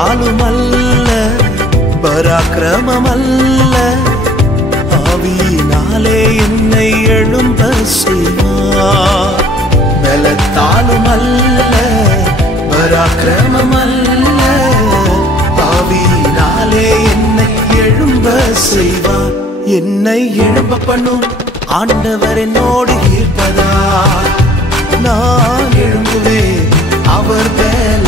பலத்தாலுமல்ல பராக்கிரமமல்ல ஆவியினாலே என்னை எழும்ப செய்வார். பலத்தாலுமல்ல பராக்கிரமமல்ல ஆவியினாலே என்னை எழும்ப செய்வார். என்னை எழும்ப பண்ணும் ஆண்டவர் என்னோடு இருப்பதா நான் எழும்புவேன் அவர் மேல